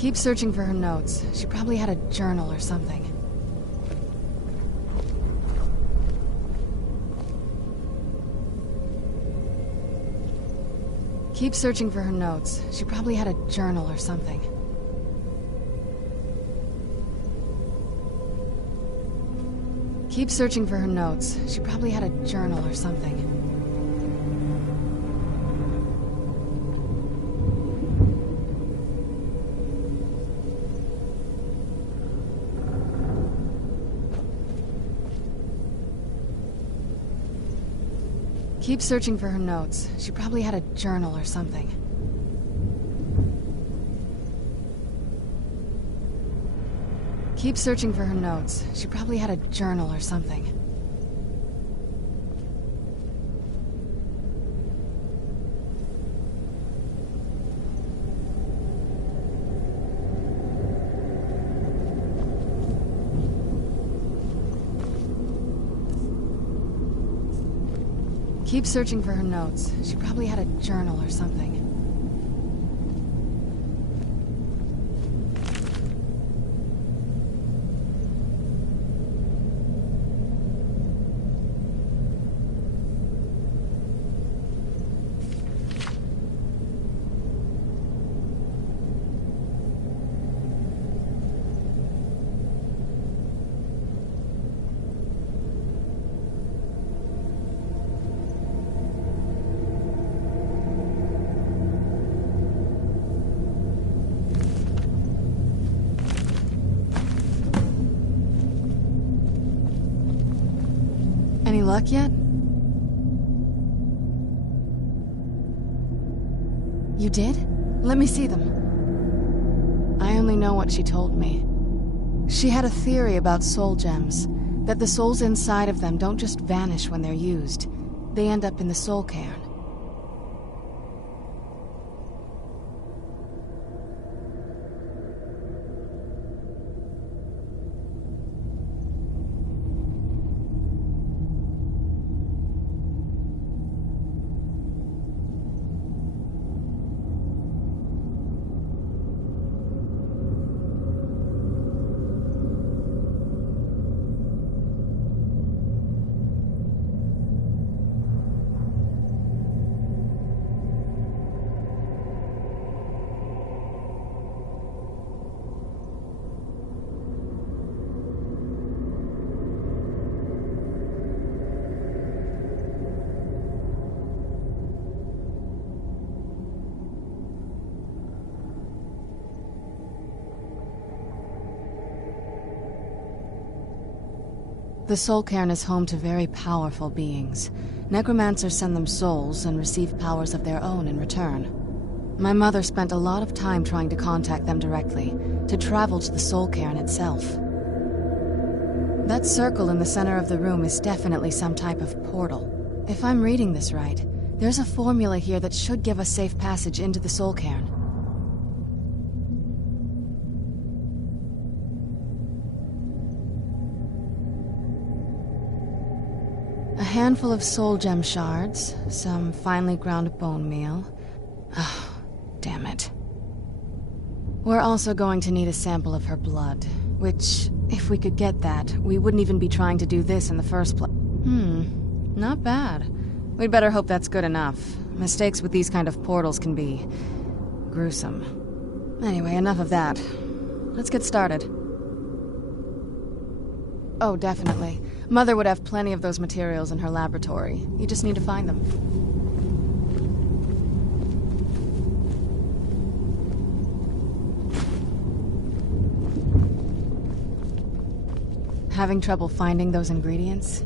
Keep searching for her notes. She probably had a journal or something. Keep searching for her notes. She probably had a journal or something. Keep searching for her notes. She probably had a journal or something. Keep searching for her notes. She probably had a journal or something. Keep searching for her notes. She probably had a journal or something. Keep searching for her notes. She probably had a journal or something. Any luck yet? You did? Let me see them. I only know what she told me. She had a theory about soul gems, that the souls inside of them don't just vanish when they're used. They end up in the soul cairn. The soul cairn is home to very powerful beings. Necromancers send them souls and receive powers of their own in return. My mother spent a lot of time trying to contact them directly, to travel to the soul cairn itself. That circle in the center of the room is definitely some type of portal. If I'm reading this right, there's a formula here that should give us safe passage into the soul cairn. A handful of soul gem shards, some finely ground bone meal. Oh, damn it. We're also going to need a sample of her blood, which, if we could get that, we wouldn't even be trying to do this in the first place. Not bad. We'd better hope that's good enough. Mistakes with these kind of portals can be gruesome. Anyway, enough of that. Let's get started. Oh, definitely. Mother would have plenty of those materials in her laboratory. You just need to find them. Having trouble finding those ingredients?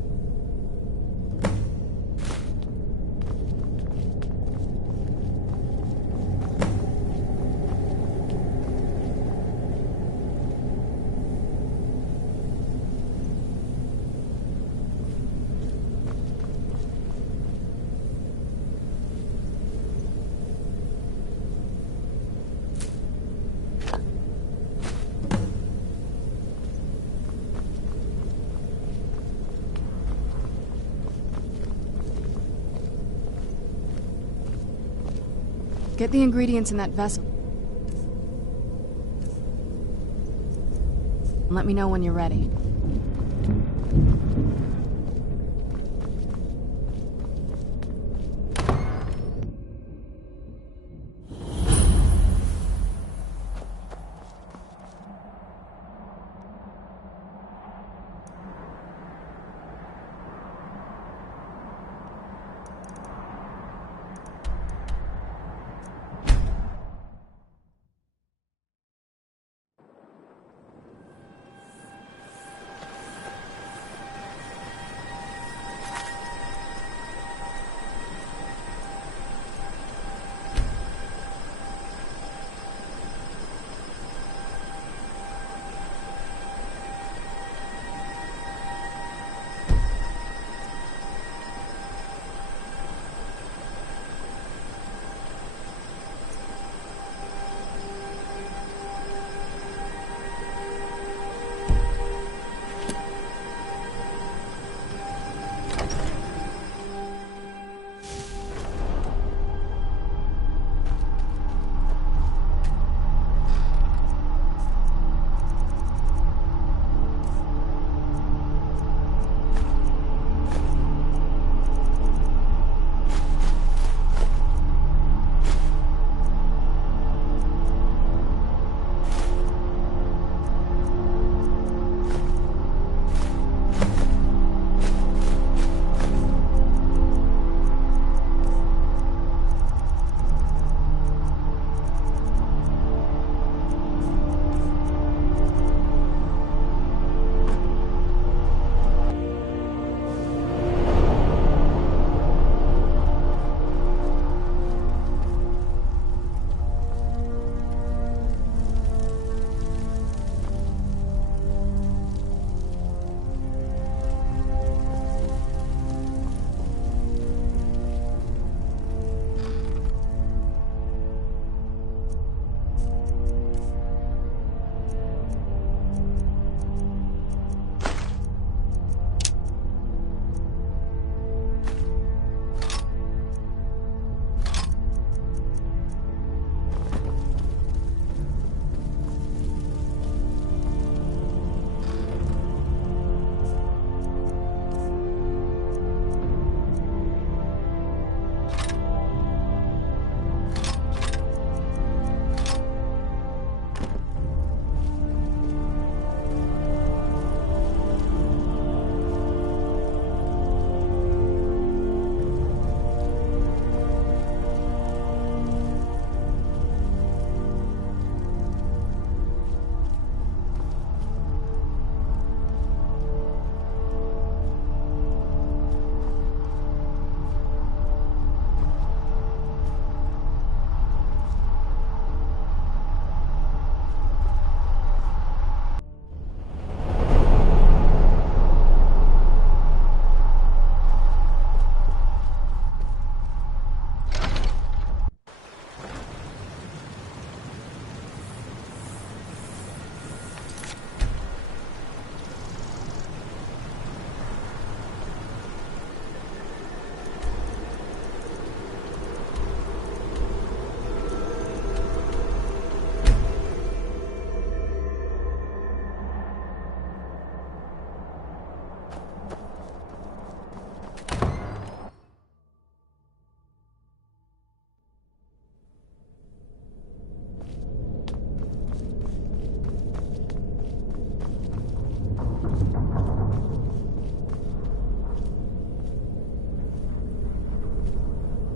Get the ingredients in that vessel. Let me know when you're ready.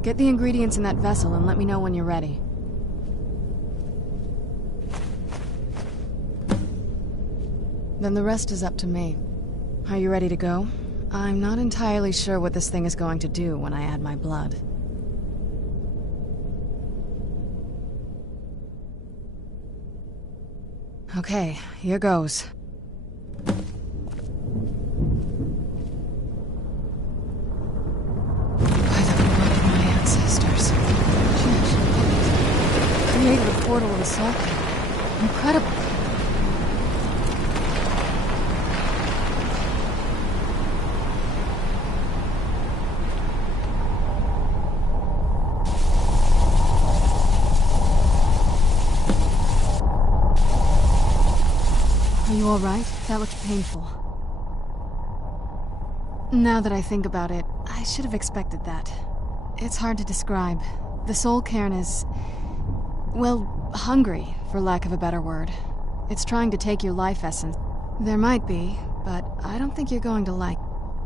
Get the ingredients in that vessel and let me know when you're ready. Then the rest is up to me. Are you ready to go? I'm not entirely sure what this thing is going to do when I add my blood. Okay, here goes. By the blood of my ancestors. She actually did it. Created a portal of the soul. Incredible. Are you all right? That looked painful. Now that I think about it, I should have expected that. It's hard to describe. The soul cairn is... well, hungry, for lack of a better word. It's trying to take your life essence. There might be, but I don't think you're going to like...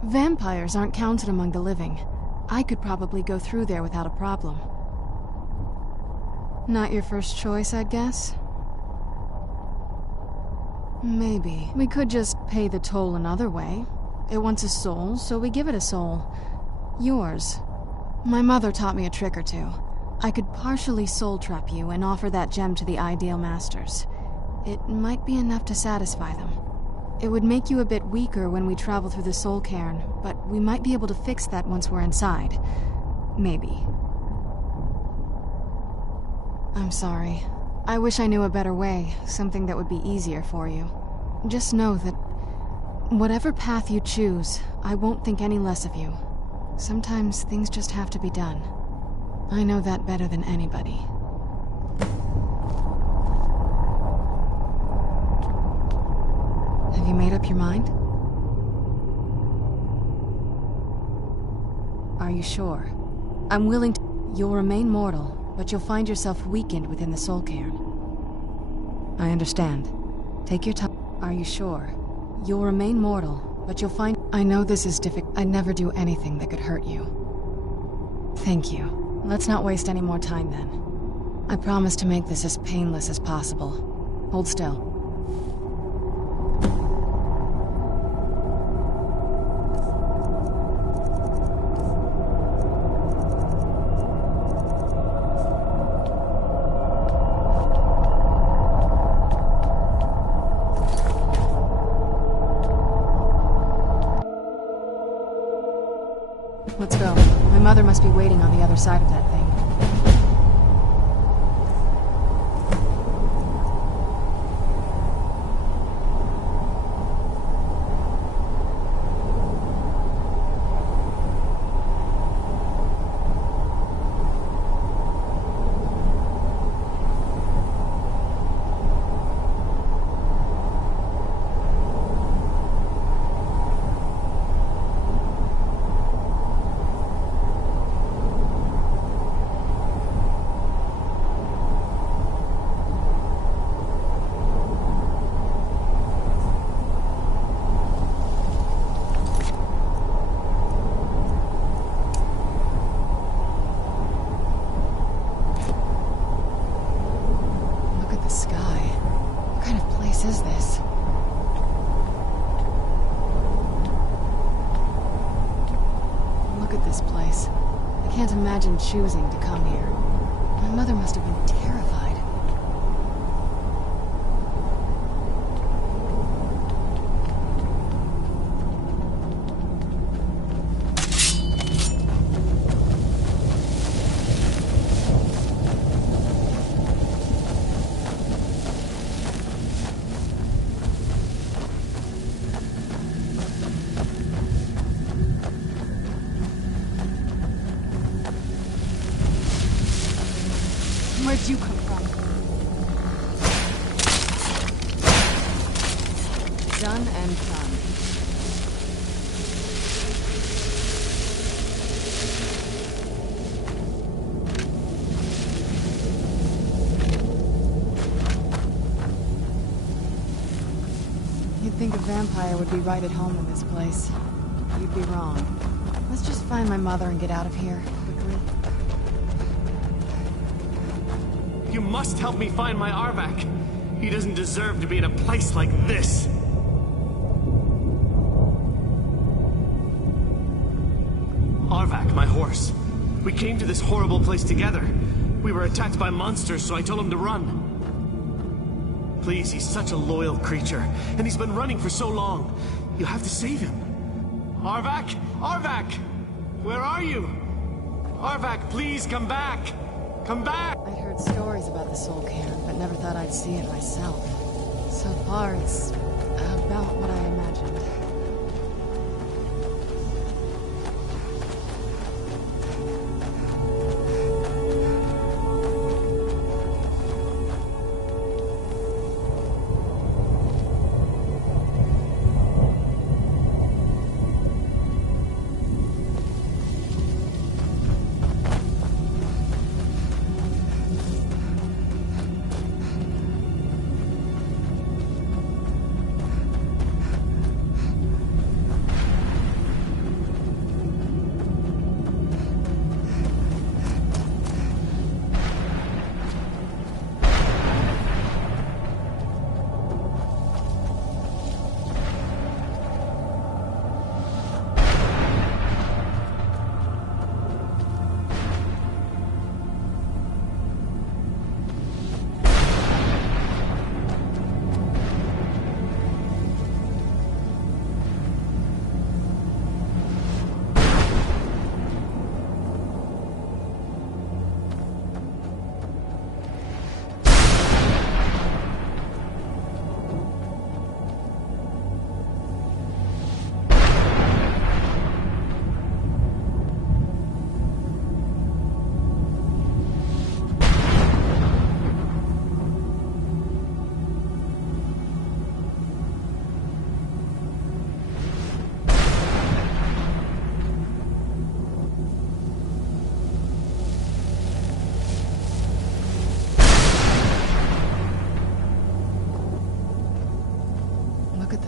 Vampires aren't counted among the living. I could probably go through there without a problem. Not your first choice, I'd guess? Maybe. We could just pay the toll another way. It wants a soul, so we give it a soul. Yours. My mother taught me a trick or two. I could partially soul trap you and offer that gem to the ideal masters. It might be enough to satisfy them. It would make you a bit weaker when we travel through the soul cairn, but we might be able to fix that once we're inside. Maybe. I'm sorry. I wish I knew a better way, something that would be easier for you. Just know that whatever path you choose, I won't think any less of you. Sometimes things just have to be done. I know that better than anybody. Have you made up your mind? Are you sure? I'm willing to... You'll remain mortal, but you'll find yourself weakened within the soul cairn. I understand. Take your time. Are you sure? You'll remain mortal, but you'll find... I know this is difficult. I'd never do anything that could hurt you. Thank you. Let's not waste any more time then. I promise to make this as painless as possible. Hold still. Let's go. My mother must be waiting on the other side of that thing. Imagine choosing to come here. My mother must have been terrified. Where'd you come from? Done and done. You'd think a vampire would be right at home in this place. You'd be wrong. Let's just find my mother and get out of here, quickly. You must help me find my Arvak. He doesn't deserve to be in a place like this. Arvak, my horse. We came to this horrible place together. We were attacked by monsters, so I told him to run. Please, he's such a loyal creature, and he's been running for so long. You have to save him. Arvak! Arvak! Where are you? Arvak, please come back! Come back! I'd heard stories about the soul cairn, but never thought I'd see it myself. So far, it's about what I imagined.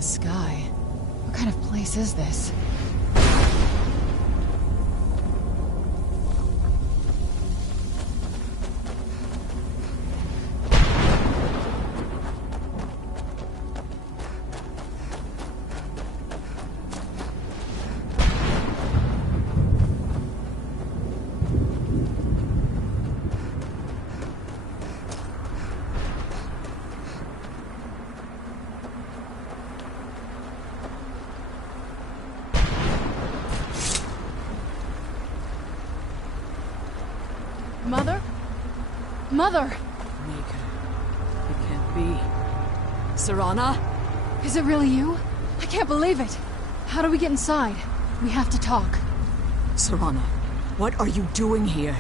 sky. What kind of place is this? Mother? Mother! Mika, it can't be. Serana? Is it really you? I can't believe it. How do we get inside? We have to talk. Serana, what are you doing here?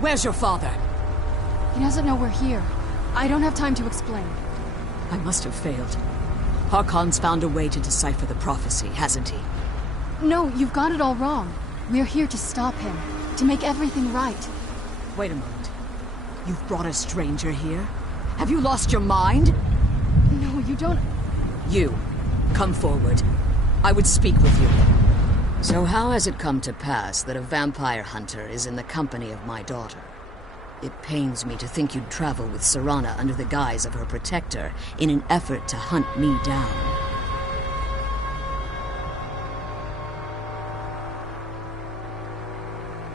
Where's your father? He doesn't know we're here. I don't have time to explain. I must have failed. Harkon's found a way to decipher the prophecy, hasn't he? No, you've got it all wrong. We're here to stop him, to make everything right. Wait a moment. You've brought a stranger here? Have you lost your mind? No, you don't... You, come forward. I would speak with you. So how has it come to pass that a vampire hunter is in the company of my daughter? It pains me to think you'd travel with Serana under the guise of her protector in an effort to hunt me down.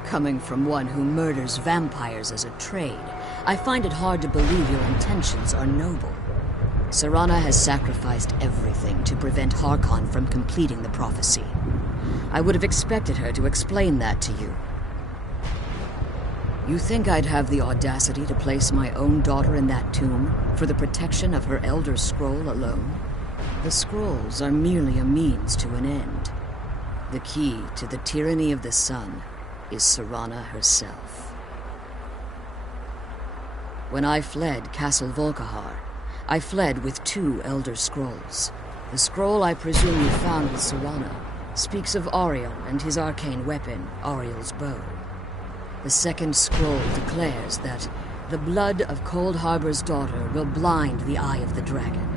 Coming from one who murders vampires as a trade, I find it hard to believe your intentions are noble. Serana has sacrificed everything to prevent Harkon from completing the prophecy. I would have expected her to explain that to you. You think I'd have the audacity to place my own daughter in that tomb for the protection of her Elder Scroll alone? The scrolls are merely a means to an end. The key to the tyranny of the sun is Serana herself. When I fled Castle Volkihar, I fled with 2 Elder Scrolls. The scroll I presume you found with Serana speaks of Ariel and his arcane weapon, Ariel's bow. The second scroll declares that the blood of Cold Harbor's daughter will blind the eye of the dragon.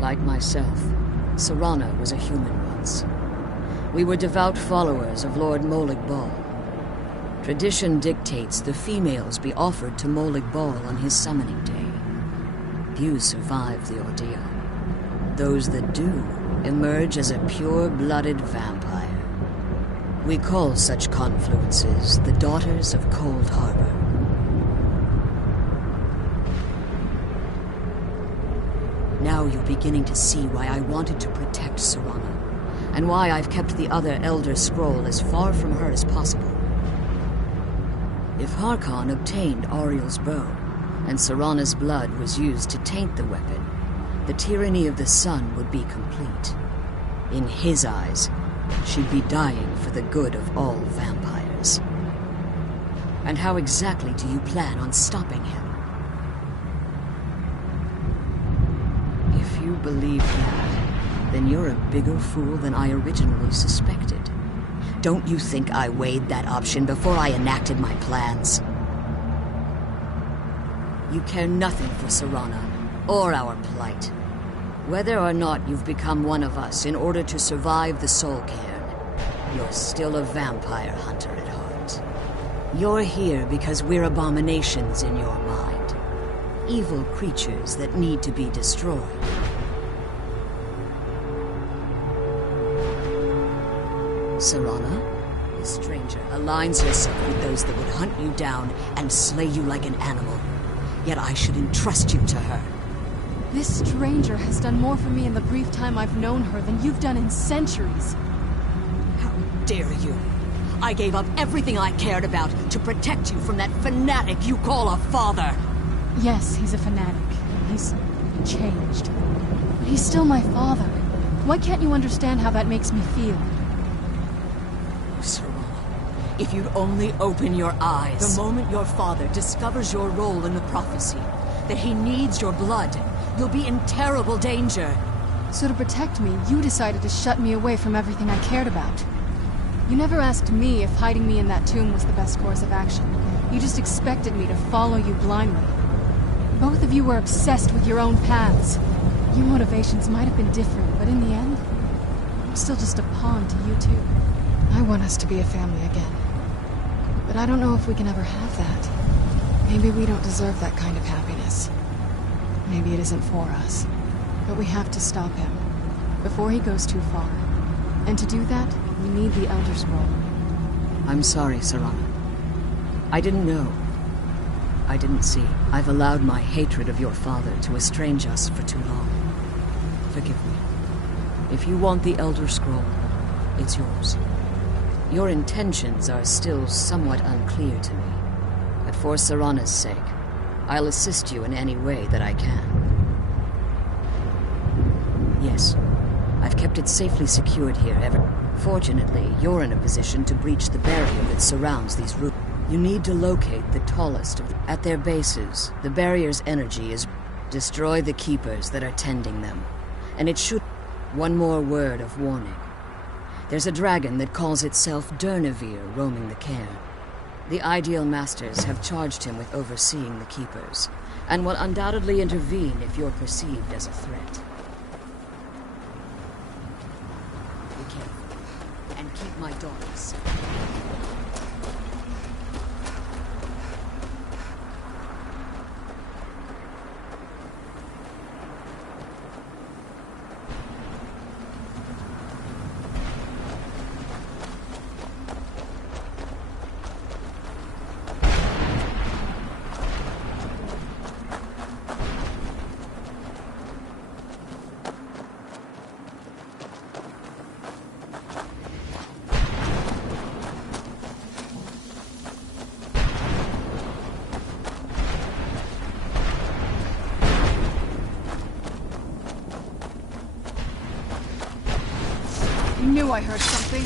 Like myself, Serana was a human once. We were devout followers of Lord Molig Bal. Tradition dictates the females be offered to Molig Bal on his summoning day. Few survive the ordeal. Those that do emerge as a pure-blooded vampire. We call such confluences the Daughters of Cold Harbor. Now you're beginning to see why I wanted to protect Serana, and why I've kept the other Elder Scroll as far from her as possible. If Harkon obtained Ariel's bow, and Serana's blood was used to taint the weapon, the tyranny of the sun would be complete. In his eyes, she'd be dying for the good of all vampires. And how exactly do you plan on stopping him? If you believe that, then you're a bigger fool than I originally suspected. Don't you think I weighed that option before I enacted my plans? You care nothing for Serana, or our plight. Whether or not you've become one of us in order to survive the Soul Cairn, you're still a vampire hunter at heart. You're here because we're abominations in your mind. Evil creatures that need to be destroyed. Serana, the stranger, aligns herself with those that would hunt you down and slay you like an animal. Yet I should entrust you to her. This stranger has done more for me in the brief time I've known her than you've done in centuries. How dare you? I gave up everything I cared about to protect you from that fanatic you call a father. Yes, he's a fanatic. He's changed. But he's still my father. Why can't you understand how that makes me feel? Serana, if you'd only open your eyes. The moment your father discovers your role in the prophecy, that he needs your blood, you'll be in terrible danger. So to protect me, you decided to shut me away from everything I cared about. You never asked me if hiding me in that tomb was the best course of action. You just expected me to follow you blindly. Both of you were obsessed with your own paths. Your motivations might have been different, but in the end, I'm still just a pawn to you two. I want us to be a family again. But I don't know if we can ever have that. Maybe we don't deserve that kind of happiness. Maybe it isn't for us. But we have to stop him, before he goes too far. And to do that, we need the Elder Scroll. I'm sorry, Serana. I didn't know. I didn't see. I've allowed my hatred of your father to estrange us for too long. Forgive me. If you want the Elder Scroll, it's yours. Your intentions are still somewhat unclear to me, but for Serana's sake, I'll assist you in any way that I can. Yes, I've kept it safely secured here ever. Fortunately, you're in a position to breach the barrier that surrounds these rooms. You need to locate the tallest of them. At their bases, the barrier's energy is... Destroy the keepers that are tending them. And it should... One more word of warning. There's a dragon that calls itself Durnevere roaming the cairn. The Ideal Masters have charged him with overseeing the keepers, and will undoubtedly intervene if you're perceived as a threat. Be careful, and keep my daughter safe. I knew I heard something.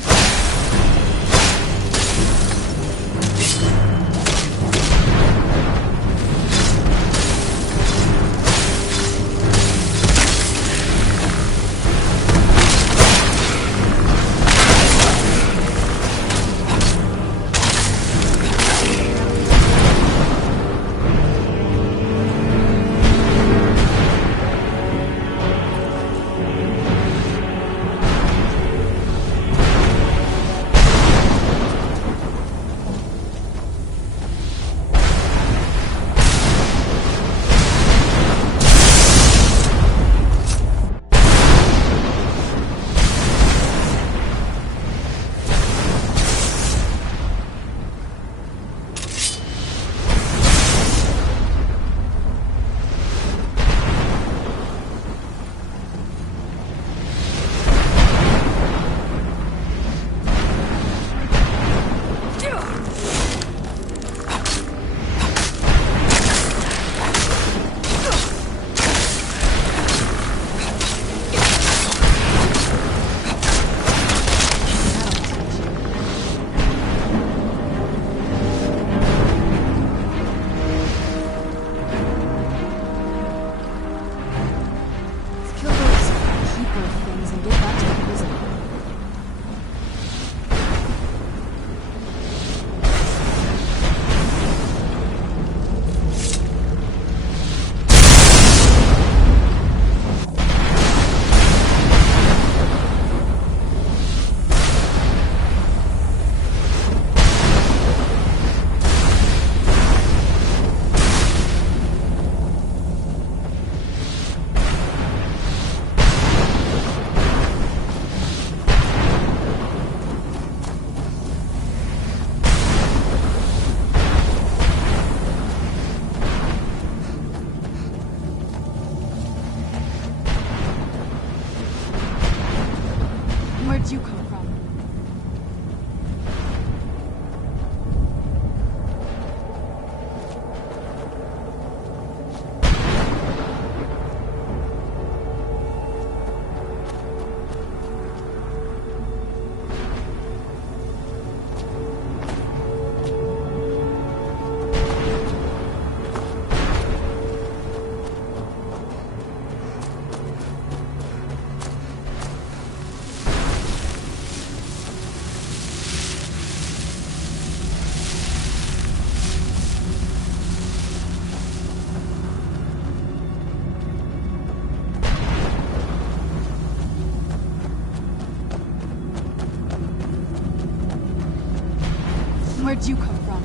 Where'd you come from?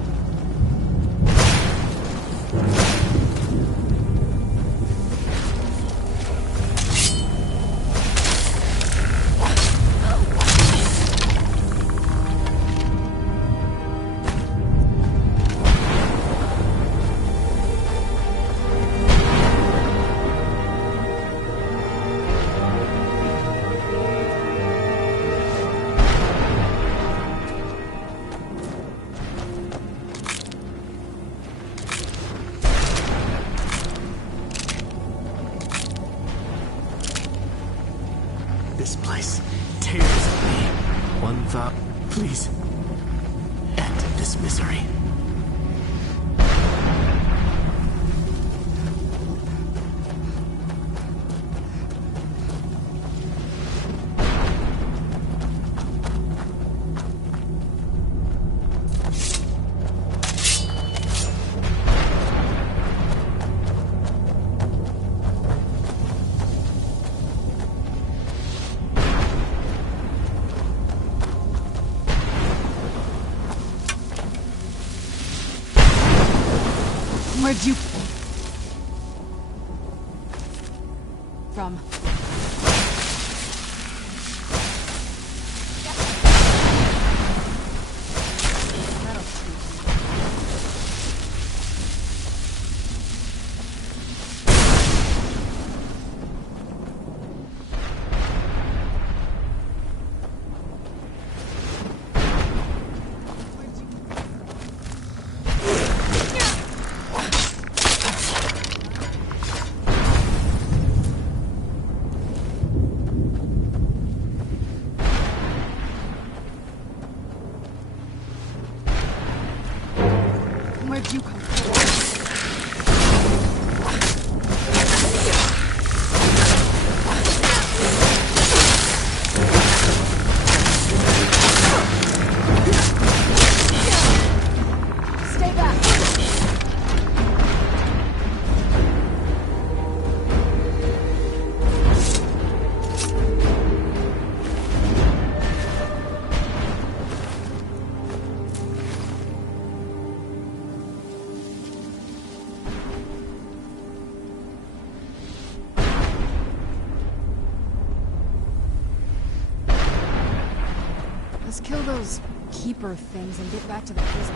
This place tears at me. One thought, please, end this misery. Where'd you... from? Where'd you come from? Stay back! Let's kill those keeper things and get back to the prison.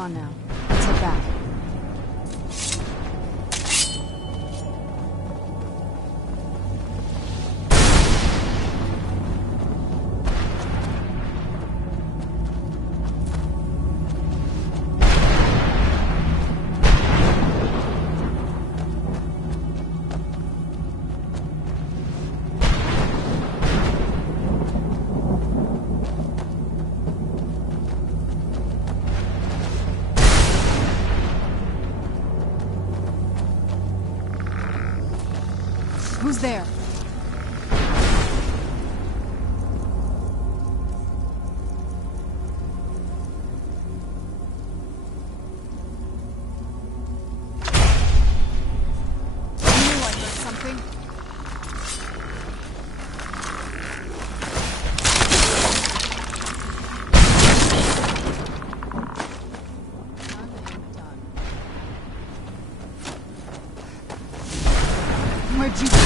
gone now. Let's head back. Who's there? I knew I heard something. Where'd you go?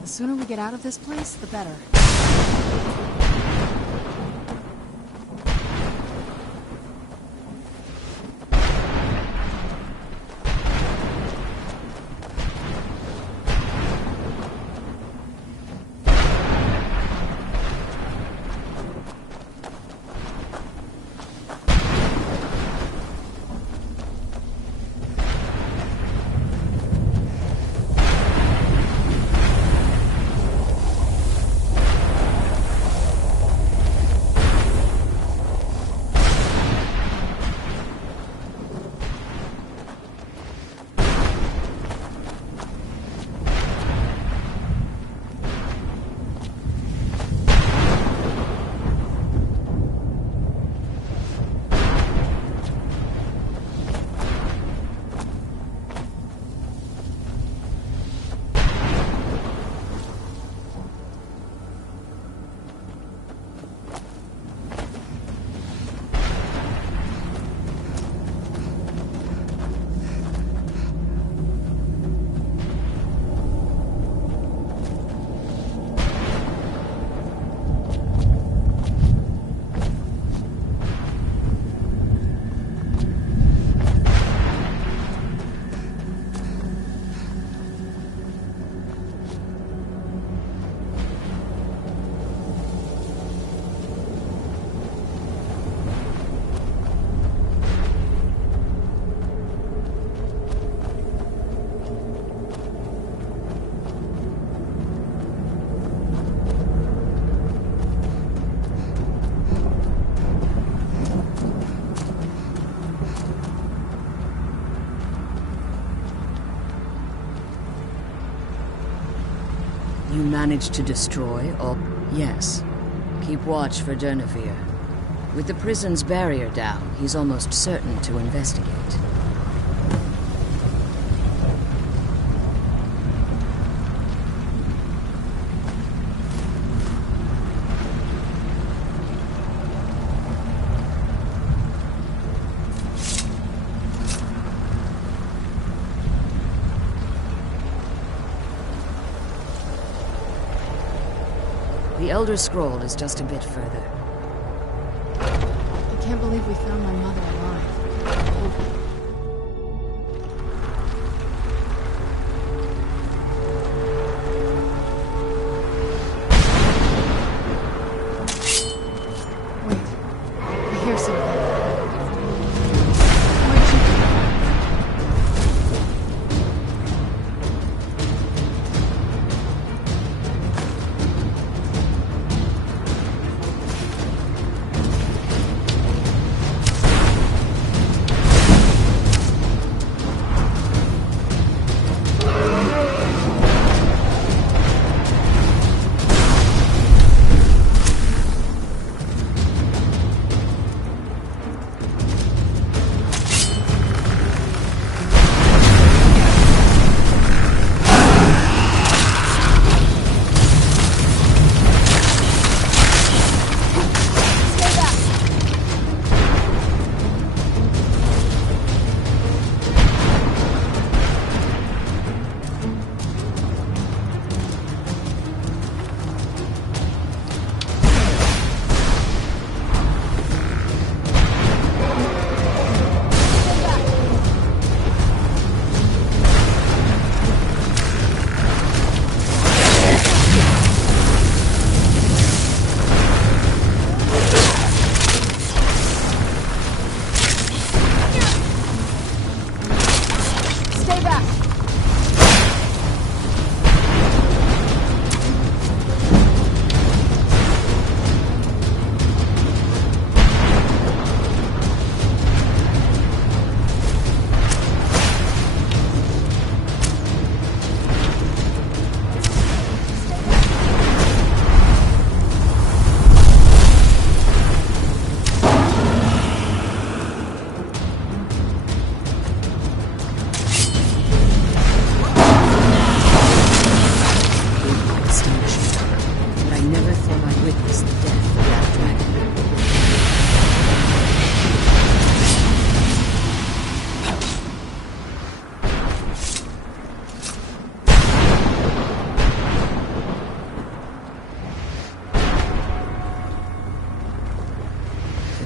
The sooner we get out of this place, the better. You managed to destroy all... Yes. Keep watch for Durnevere. With the prison's barrier down, he's almost certain to investigate. The Elder Scroll is just a bit further. I can't believe we found my mother alive. Wait, I hear something. Where'd you go?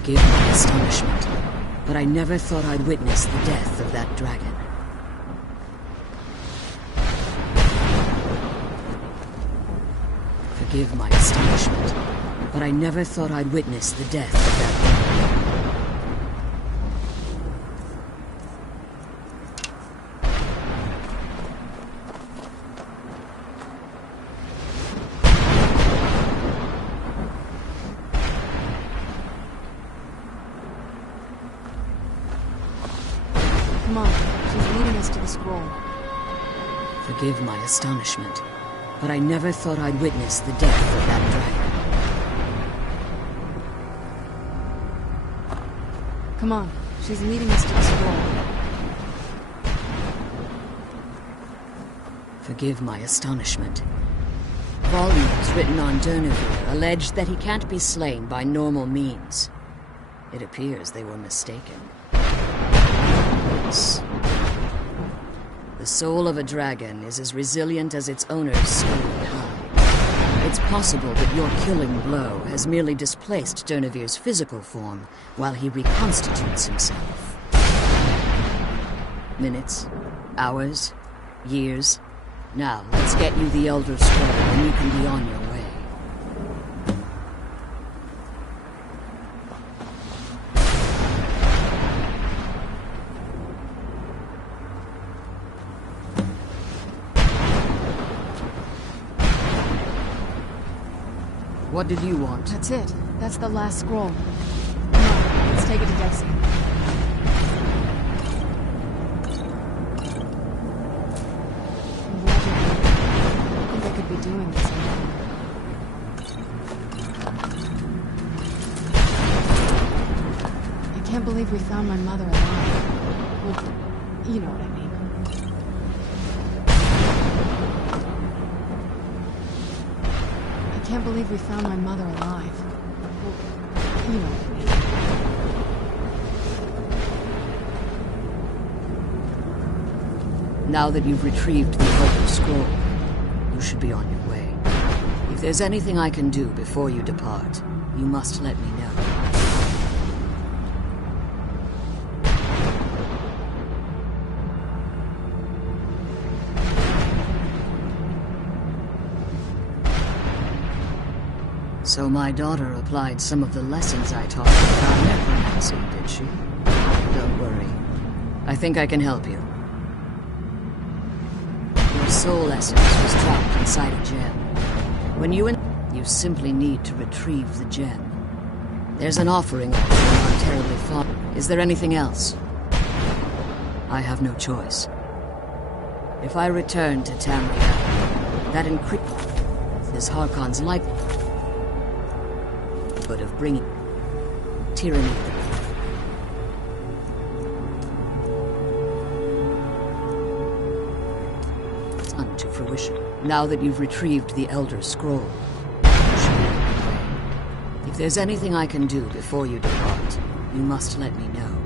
Forgive my astonishment, but I never thought I'd witness the death of that dragon. Forgive my astonishment, but I never thought I'd witness the death of that dragon. Come on, she's leading us to the scroll. Forgive my astonishment, but I never thought I'd witness the death of that dragon. Come on, she's leading us to the scroll. Forgive my astonishment. Volumes written on Durnevere allege that he can't be slain by normal means. It appears they were mistaken. Yes. The soul of a dragon is as resilient as its owner's scaly hide. It's possible that your killing blow has merely displaced Durnevere's physical form while he reconstitutes himself. Minutes, hours, years. Now, let's get you the Elder Scroll and you can be on your way. What did you want? That's it. That's the last scroll. Come on, let's take it to Dexy. I think I could be doing this alone. I can't believe we found my mother alive. Well, you know what I mean. I can't believe we found my mother alive. Well, you know what I mean. Now that you've retrieved the Elder Scroll, you should be on your way. If there's anything I can do before you depart, you must let me know. So my daughter applied some of the lessons I taught her about necromancy, did she? Don't worry. I think I can help you. Your soul essence was trapped inside a gem. When you simply need to retrieve the gem. There's an offering of it not terribly far. Is there anything else? I have no choice. If I return to Tamriel, that encryption is Harkon's life. But of bringing tyranny to fruition. Now that you've retrieved the Elder Scroll, you should be on your way. If there's anything I can do before you depart, you must let me know.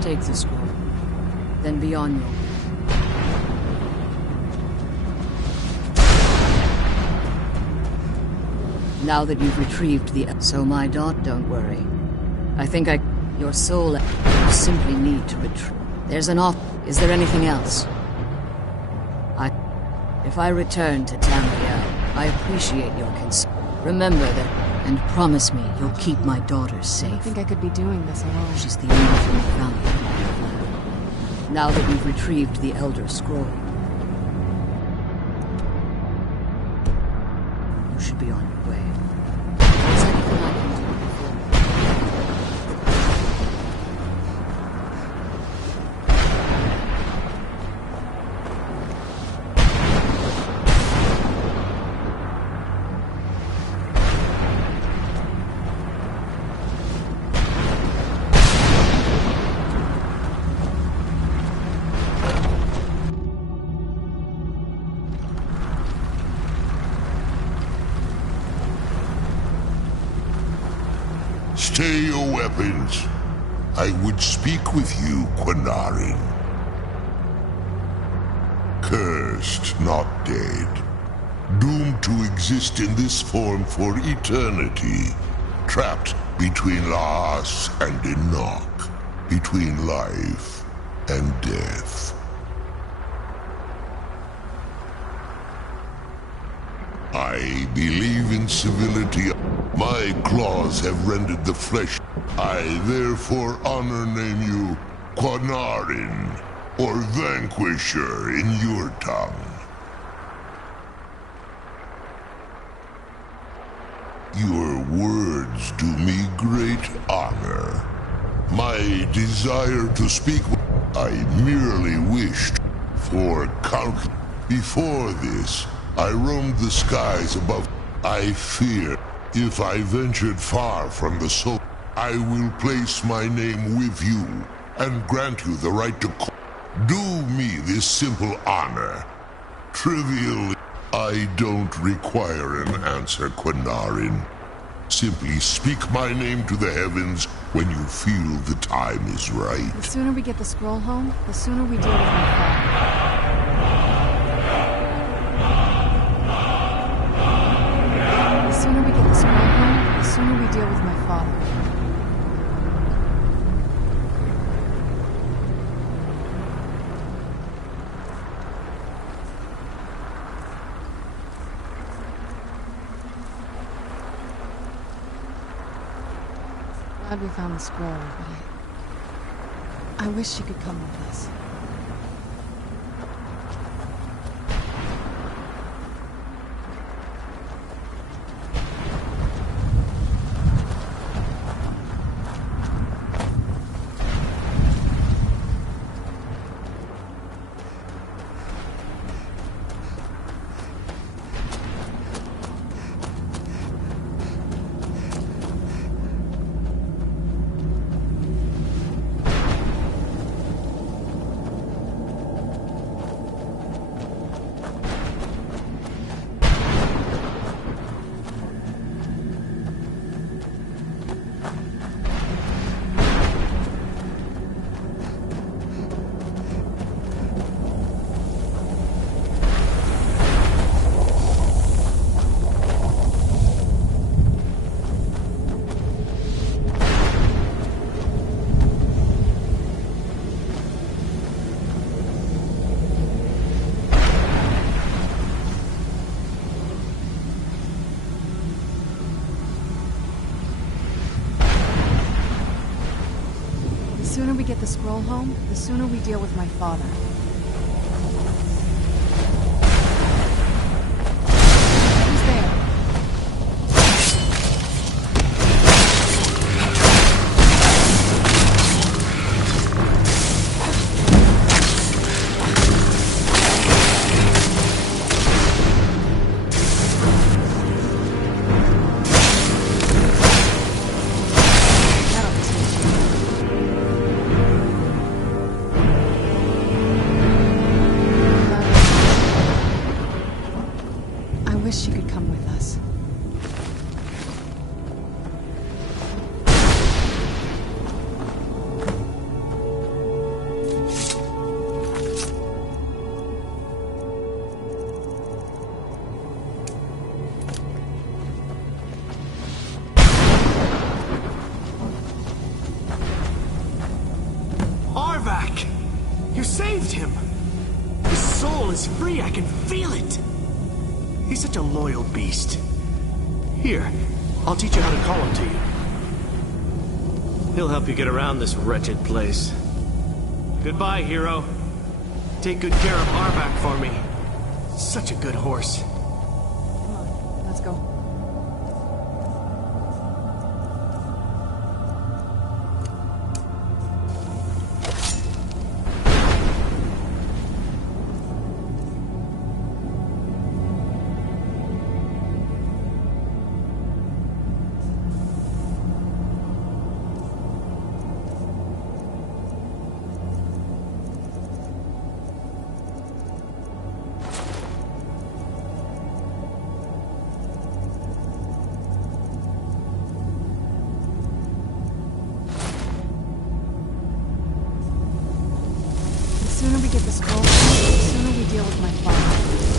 Take the scroll, then be on your way. Now that you've retrieved the... So my daughter, don't worry. I think your soul... You simply need to retrieve... There's an off... Is there anything else? If I return to Tamriel, I appreciate your concern. Remember that, and promise me you'll keep my daughter safe. I think I could be doing this alone. She's the only thing valuable I have left. Now that you've retrieved the Elder Scroll, you should be on your way. If there's anything I can do before... Stay your weapons. I would speak with you, Quinarin. Cursed, not dead. doomed to exist in this form for eternity, trapped between Laas and Enoch, between life and death. I believe in civility. My claws have rendered the flesh. I therefore honor name you Quanarin, or Vanquisher in your tongue. Your words do me great honor. My desire to speak, I merely wished for countless. Before this, I roamed the skies above. I fear, if I ventured far from the soul, I will place my name with you and grant you the right to call. Do me this simple honor. Trivially, I don't require an answer, Quanarin. Simply speak my name to the heavens when you feel the time is right. The sooner we get the scroll home, the sooner we deal with my father. The sooner we get the scroll home, the sooner we deal with my father. Glad we found the scroll, but I wish she could come with us. The sooner we get the scroll home, the sooner we deal with my father. Who's there? I wish she could come with us. Arvak! You saved him! His soul is free, I can feel it! He's such a loyal beast. Here, I'll teach you how to call him to you. He'll help you get around this wretched place. Goodbye, hero. Take good care of Arvak for me. Such a good horse. Come on, let's go. The sooner we get the scroll, the sooner we deal with my father.